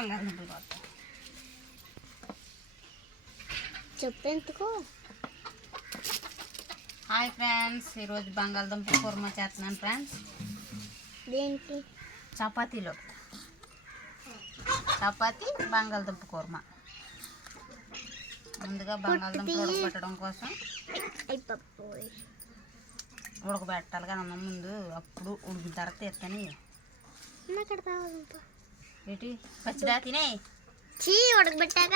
బంగాళదుంపలు చెప్పేందుకు? Hi friends ఈరోజు బంగాళదుంప కుర్మా చేస్తున్నాను ఫ్రెండ్స్. దేంటి చపాతీలో. చపాతీ బంగాళదుంప కుర్మా. ముందుగా బంగాళదుంప ఉడకబెట్టడం కోసం ఉడకబెట్టాలి కదమ్మా ముందు అప్పుడు ఉడికిన తర్వాత తాగదంప ఏంటి? పచ్చిదా? తినే? చీ ఉడకబెట్టాక.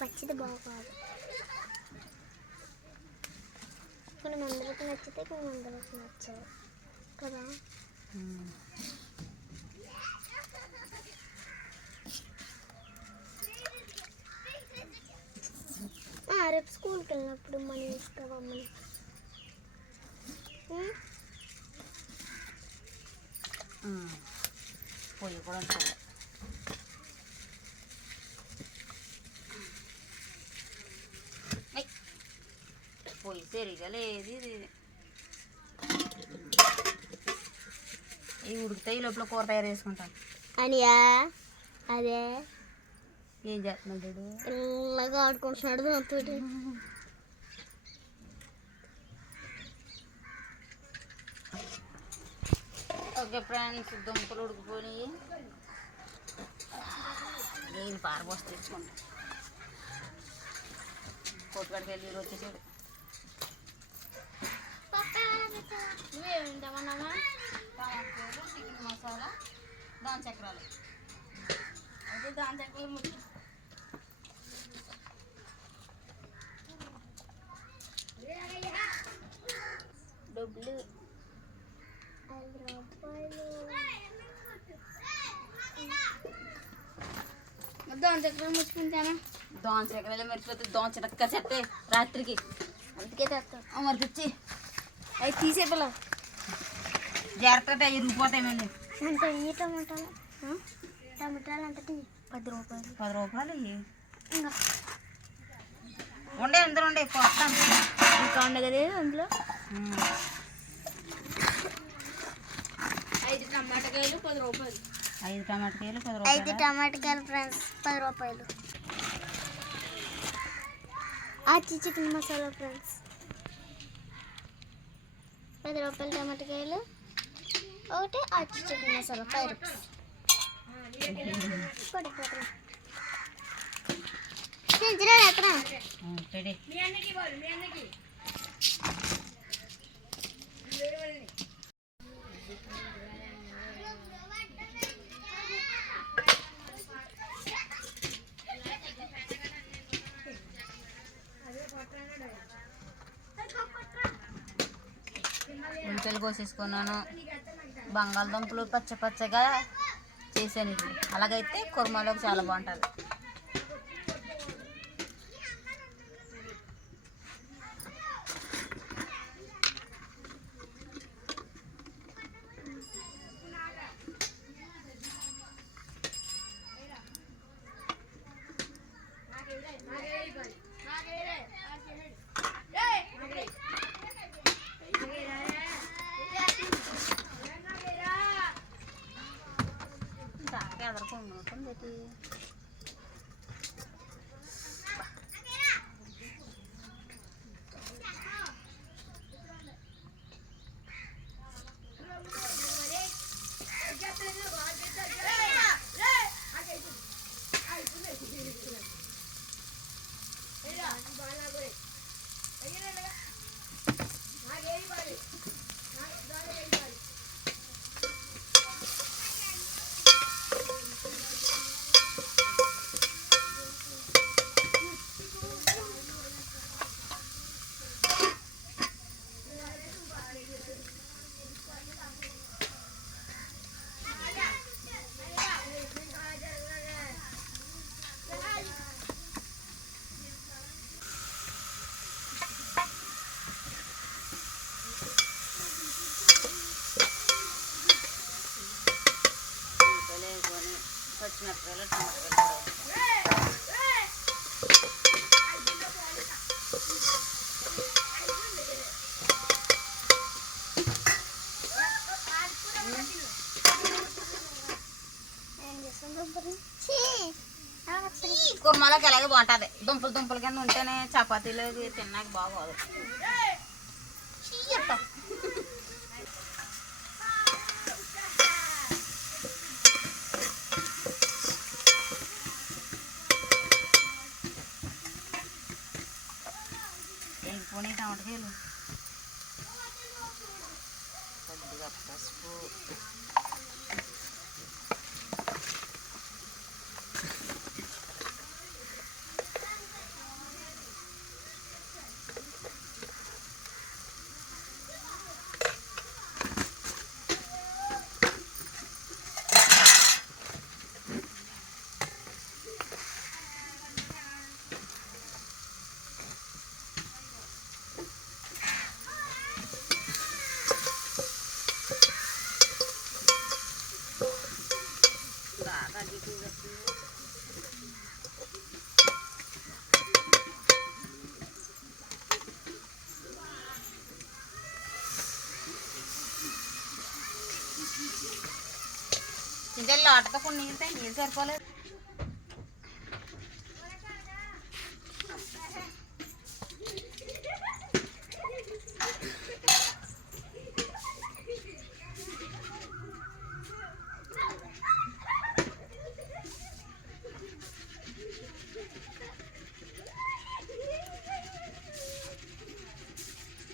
పచ్చిది బాగోదు. కొన్ని మందులకు నచ్చితే కొన్ని మందులకు నచ్చావు. కదా? రేపు స్కూల్కి వెళ్ళినప్పుడు మనీ ఇస్తావా మనీ పొయ్యి కూడా ఉంటుంది పొయ్యి సరిగా లేదు ఇది ఇవి లోపల కూర తయారు చేసుకుంటాను అనియా అదే ఏం చేస్తున్నాడు? ఇలాగా ఆడుకుంటున్నాడు దాంతో ఓకే ఫ్రెండ్స్ దుంపలు ఉడికిపోయి నీళ్ళు పారబోసి తెచ్చుకుంటాం. కోటికాడికి వెళ్ళి ఈరోజు వచ్చేసాడు. చికెన్ మసాలా దాని చక్రాలు. అయితే దాని చక్రాలు ముఖ్యం. డబ్బులు. దాని దగ్గర ముచ్చుకుంటానా దోన చక్రాలు మర్చిపోతే దోన చిటక్క చెట్టే రాత్రికి. అందుకే తెస్తాను మరి తెచ్చి. అవి తీసే పిల్ల జాగ్రత్త ఇరిగిపోతాయి మళ్ళీ. అంటే ఈ టమాటాలు? టమాటాలు అంటే టీ? పది రూపాయలు. పది రూపాయలు ఉండే అందరూ ఉండే కొత్త. ఇంకా ఉండే కదా అందులో. ఐదు టమాటకాయలు పది రూపాయలు. ఐదు టమాటకాయలు పది ఐదు రూపాయలు టమాటకాయలు ఫ్రెండ్స్ పది రూపాయలు. ఆచి చికెన్ మసాలా ఫ్రెండ్స్. పది రూపాయలు టమాటకాయలు. ఒకటి ఆచి చికెన్ మసాలా ఫైవ్ రూపీస్ పడిపోతుంది ఎక్కడ? చెడి ఉల్లిపాయలు కోసేసుకున్నాను. బంగాళదుంపలు పచ్చ పచ్చగా చేశాను ఇది. అలాగైతే కుర్మాలోకి చాలా బాగుంటుంది. Bye. కుర్మలోకి ఎలాగే బాగుంటుంది. దుంపలు దుంపల కింద ఉంటేనే చపాతీలు తిన్నాక బాగోదు. వేగిపోయి టమాటకాయలు కొద్దిగా పసుపు బాగా లోటతో కొన్ని నీళ్ళు సరిపోలేదు?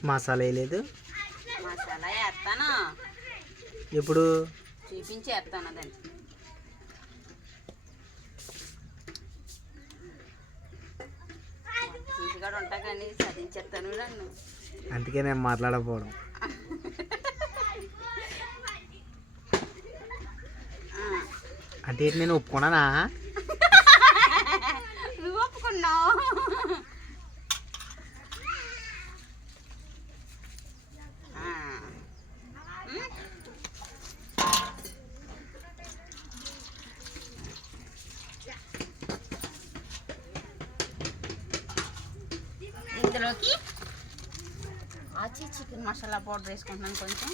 మసాలా వేయలేదు. మసాలా వేస్తాను. ఇప్పుడు చూపించి వేస్తాను దాన్ని ఇంటికాడ ఉంటా కానీ చదివించేస్తాను నన్ను అందుకే నేను మాట్లాడకపోవడం ఆ. అంటే నేను ఒప్పుకున్నానా నువ్వు ఒప్పుకున్నావు. ఇందులోకి చికెన్ మసాలా పౌడర్ వేసుకుంటున్నాను కొంచెం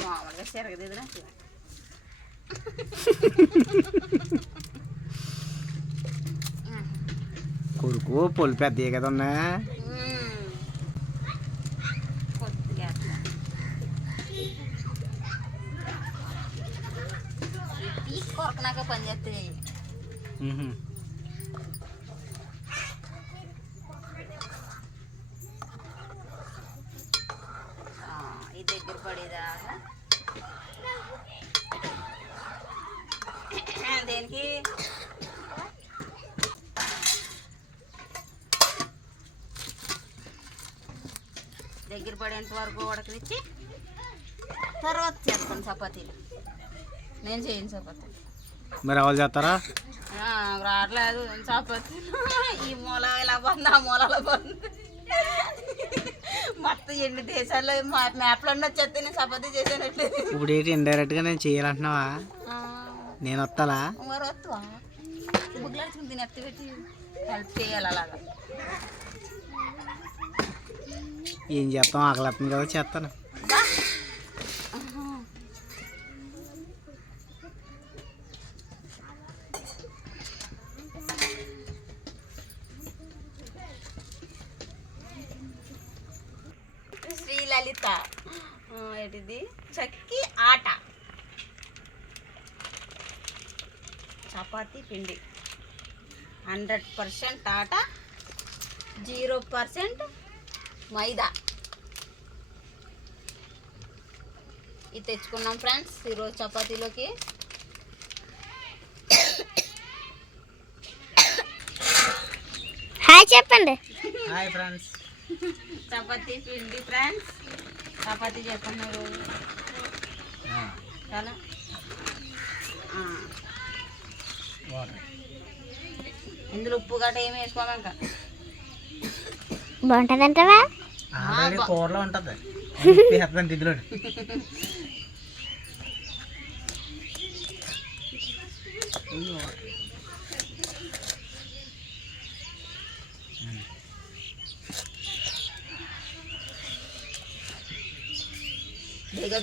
మామూలుగా చెరగలేదు నాకు కొడుకు పొలి పెద్ద పని చేస్తాయి ఈ దగ్గర పడేదాకా. దేనికి? దగ్గర పడేంత వరకు ఉడకనిచ్చి తర్వాత చేస్తాను చపాతీలు. నేను చేయను చపాతీలు. మరి ఎవరు చేస్తారా? రావట్లేదు చపాతీలు ఈ మూల ఇలా బంద్ ఆ మూలలో బంద్. మొత్తం ఎన్ని దేశాల్లో మ్యాప్లో వచ్చేస్తే నేను చపాతీ చేసానట్టు ఇప్పుడు ఏంటి ఇండైరెక్ట్గా నేను చేయాలంటున్నావా? నేను వస్తాలా మరి వస్తావా బుగ్గులాడుకుని దీన్ని ఎత్తి పెట్టి హెల్ప్ చేయాలి అలాగా. ఏం చేస్తాం? ఆకలిస్తుంది కదా చేస్తాను. ఏంటిది? చక్కి ఆట. చపాతీ పిండి. హండ్రెడ్ పర్సెంట్ ఆట జీరో పర్సెంట్ మైదా. ఇది తెచ్చుకున్నాం ఫ్రెండ్స్ ఈరోజు చపాతీలోకి. హాయ్ చెప్పండి. Hi friends. చపాతీ పిండి ఫ్రెండ్స్. చపాతీ చాలా. ఆ, ఇందులో ఉప్పు గట్ట ఏమి వేసుకోము ఇంకా బాగుంటుందంటావా? ఆల్రెడీ బా- కూరలో ఉంటుంది. ఇందులో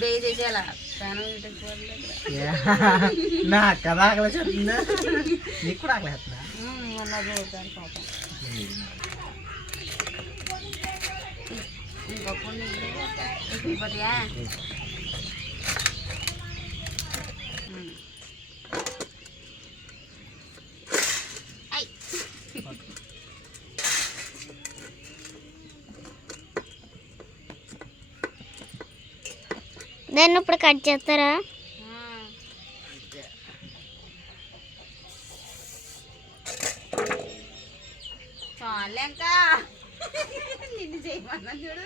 బేగ బేగ చేసేయాల ప్రాణం ఇటుకు పోలేదు. నా కదా ఆకలి చెప్తుందా నీకు కూడా ఆకలి వేస్తుందా ఉమ్, దాన్ని ఇప్పుడు కట్ చేస్తారా? నిన్ను చేయమన్నా చూడు.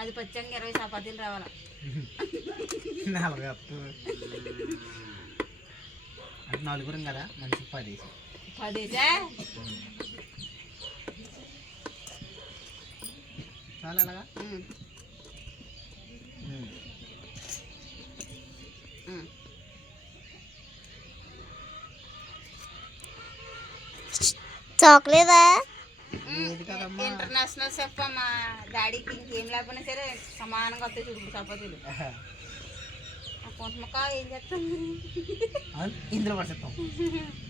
అది పచ్చంగా ఇరవై చపాతీలు రావాలా? అంటే నలుగురం కదా మంచి పది చాలా ఉమ్. చాక్లేదా? ఇంటర్నేషనల్ చెఫ్ అమ్మా. డాడీకి ఇంకేం లేకపోయినా సరే సమానంగా వస్తాయి చూడు చపాతీలు కొంత మొక్క ఏం చేస్తాం? ఇందులో కూడా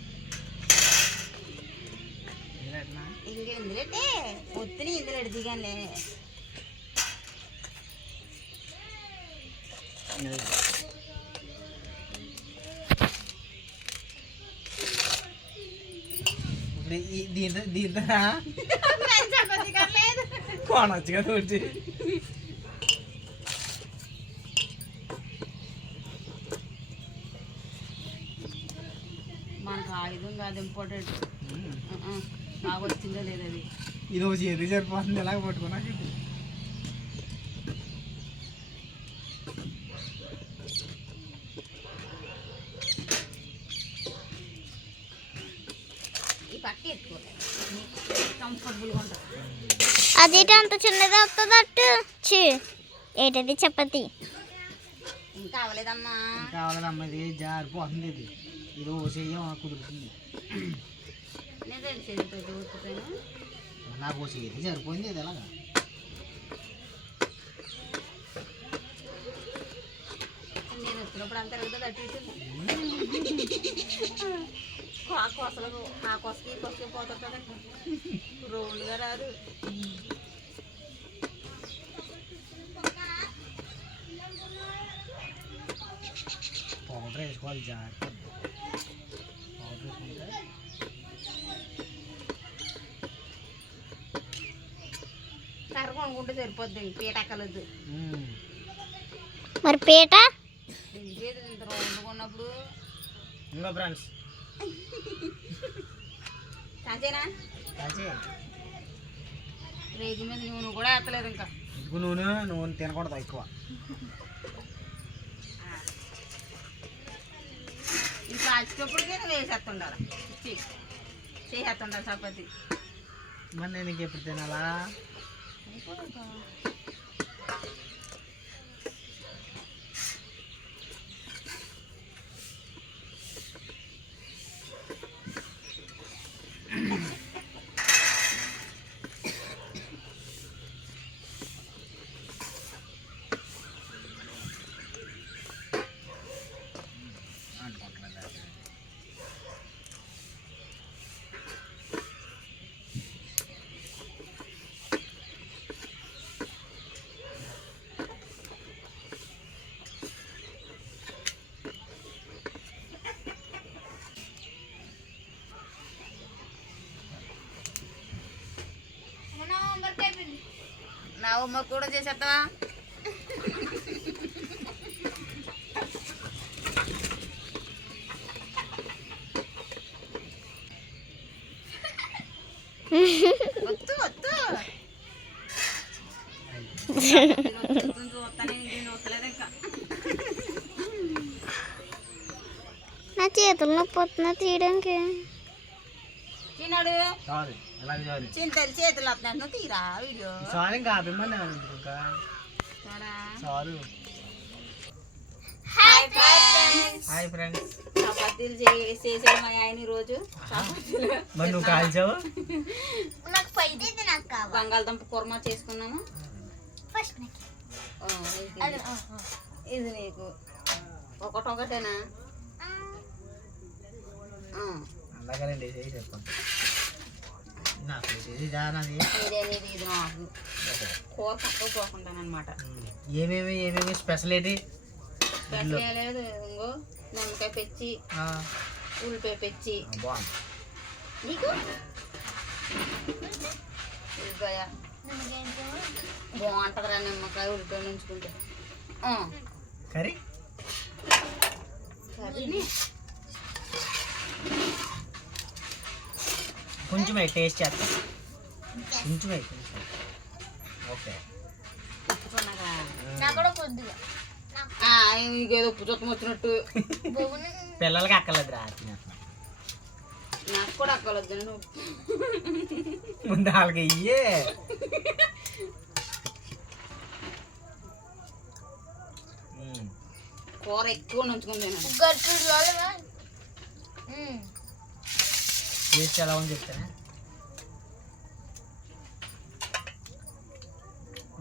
చెప్తాం ఏదట్నా? ఇంక ఇందులోటే పొత్తుని ఇందులో దిగానే ఇప్పుడు ఈ- దీంతో దీంతో చపాతీ కట్టలేదు కొనొచ్చు కదా వచ్చి మనకు ఆయుధం కాదు ఇంపార్టెంట్ బాగా వచ్చిందో లేదో అది. ఇది ఒక చేతి సరిపోతుంది ఎలాగ పట్టుకున్నా అదేంటి అంత చిన్నది వస్తుంది అట్టు? చీ ఏంటది చపాతి? ఇంకా అవ్వలేదమ్మా కావాలమ్మా ఇది జారిపోతుంది ఇది. ఇది ఓ చెయ్యం కుదురుతుంది. నాకు ఓ చేతి సరిపోయింది ఇది ఎలాగా నేను వచ్చినప్పుడు అంతా కదా అటు ఇటు ఆ కొసలు ఆ కొసకి ఈ కొసకి పోతుందంట రౌండ్గా రాదు పౌడర్ వేసుకోవాలి జారిపోద్ది కొనుక్కుంటే సరిపోద్ది పీట ఎక్కలొద్దు ఉమ్. మరి పీట? ఇంత రౌండ్గా ఉన్నప్పుడు ఇంకా ఫ్రెండ్స్ కాసేనా రేగు మీద నూనె కూడా ఎత్తలేదు ఇంకా. ఎక్కువ నూనె నూనె తినకూడదు ఎక్కువ. ఇంకా కాల్చేటప్పటికే నువ్వు వేసేస్తుండాలి. చేసేస్తుండాలి చపాతి. మరి నేను ఇంకెప్పుడు తినాలా? 大丈夫な నా హోంవర్క్ కూడా చేసేస్తావా వద్దు వద్దు చూస్తానే ఇంకేం చూస్తలేదు ఇంకా నా చేతులు నొప్పి వస్తున్నా తీయడానికి చిన్నాడు చాలు ఇలాగే చాలు చింతలు చేతులు నువ్వు తీరా వీడియో. చాలు. హాయ్ ఫ్రెండ్స్ హాయ్ ఫ్రెండ్స్ చపాతీ చపాతీలు చే- చేసాడు మా ఆయన రోజు చపాతీలు. మరి నువ్వు కాల్చావు? నాకు పైది ఇది నాకు కావాలి. బంగాళదుంప కుర్మా చేసుకున్నాము. ఫస్ట్ నాకు. ఆ, ఇది- నీకు. ఒకటొకటేనా ఆ, ఆ, అలాగే రెండు వేసేసి చెప్పండి నాకు ఇదే నాకు కూర తక్కువ పోకుండానమాట ఏమేమి ఏమేమి స్పెషల్ ఏంటి? స్పెషల్ లేదు ఇంకో నిమ్మకాయ పెచ్చి ఉల్లిపాయ పెచ్చి. బాగుంది. నీకు? ఉల్లిపాయ. నిమ్మకాయ బాగుంటుందిరా నిమ్మకాయ ఉల్లిపాయ ఉంచుకుంటే ఆ, కర్రీ? కర్రీని కొంచెం టేస్ట్ చేస్తా. కొంచెం ఓకే. ఇంకేదో ఉప్పు చుట్టం వచ్చినట్టు. బొగును. పిల్లలకి అక్కర్లేదు రా నాకు కూడా నువ్వు. ముందు వాళ్ళకి ఇయ్యే. కూర ఎక్కువ నుంచుకుంది టేస్ట్ ఎలా ఉంది చెప్తానే?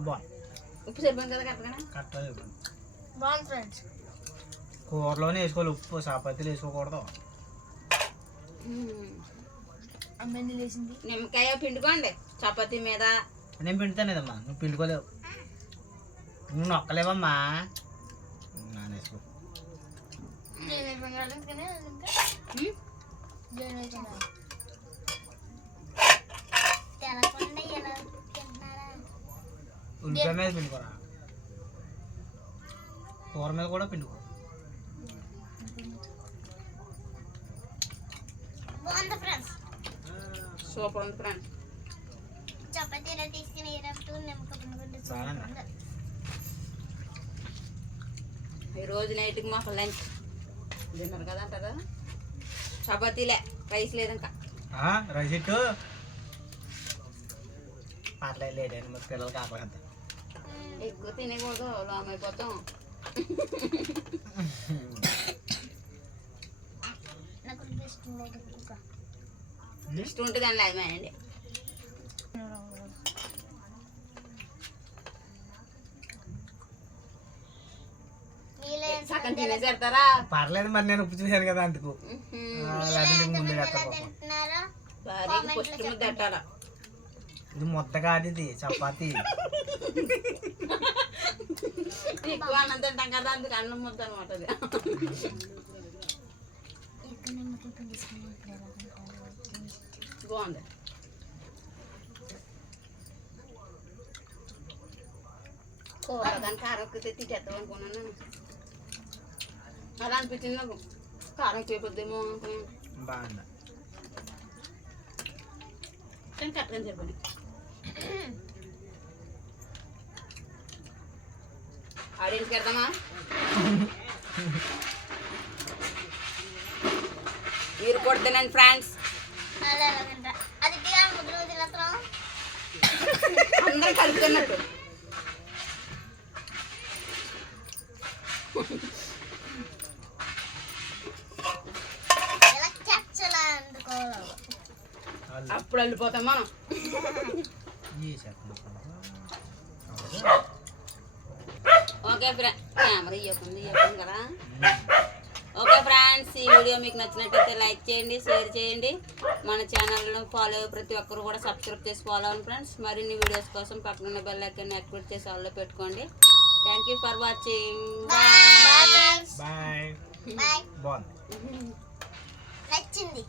బాగుంది ఉప్పు సరిపోయింది కదా కరెక్ట్గా కరెక్ట్గా బాగుంది ఫ్రెండ్స్. కూరలోనే వేసుకోవాలి ఉప్పు చపాతీలు వేసుకోకూడదు. లేచింది? నిమ్మకాయ పిండుకోండి చపాతీ మీద. నేను పిండుతానేదమ్మా నువ్వు పిండుకోలేవు. నువ్వు నొక్కలేవమ్మా. జైన్ ఉల్లిపాయ మీద పిండుకోరా? కూర మీద కూడా పిండుకో. బాగుంది ఫ్రెండ్స్. సూపర్ ఉంది ఫ్రెండ్ చపాతీలో తీసుకుని? ఈ రోజు నైట్కి మాకు లంచ్ డిన్నర్ కదా అంటారా చపాతీలే రైస్ లేదు ఇంకా. రైస్ ఇట్టు పర్లేదు లేట్ మరి పిల్లలకి ఎక్కువ తినకూడదు లామ్ అయిపోతాం ఇష్టం ఉంటుంది అండి అది మేనండి సగం పర్లేదు మరి నేను ఉప్పు చూశాను కదా అందుకు ముందు పెట్టాలా ఇది ముద్ద కాదు ఇది చపాతి ఎక్కువ అన్నం తింటాం కదా అందుకు అన్నం ముద్ద అనమాట అది ఇక్కడ నిమ్మకాయ పిండి తీసుకుని ఇప్పుడు ఎలా తింటారు? బాగుంది కూర దాని కారం ఎక్కువ తిట్టేద్దాం అనుకున్నాను అలా అనిపించింది నాకు కారం చేయబోద్దేమో అనుకున్నాను బాగుంది కానీ కరెక్ట్గా చెప్పండి అప్పుడు వెళ్ళిపోతాం మనం. ఓకే కెమెరా ఇవ్వకుండా ఇవ్వకుండా కదా. ఓకే ఫ్రెండ్స్ ఈ వీడియో మీకు నచ్చినట్టయితే లైక్ చేయండి షేర్ చేయండి. మన ఛానల్ను ఫాలో అయ్యే ప్రతి ఒక్కరు కూడా సబ్స్క్రైబ్ చేసి ఫాలో అవ్వండి ఫ్రెండ్స్. మరిన్ని వీడియోస్ కోసం పక్కన బెల్ ఐకాన్ యాక్టివేట్ చేసి ఆల్లో పెట్టుకోండి. Thank you for watching bye bye bye బాగుంది నచ్చింది.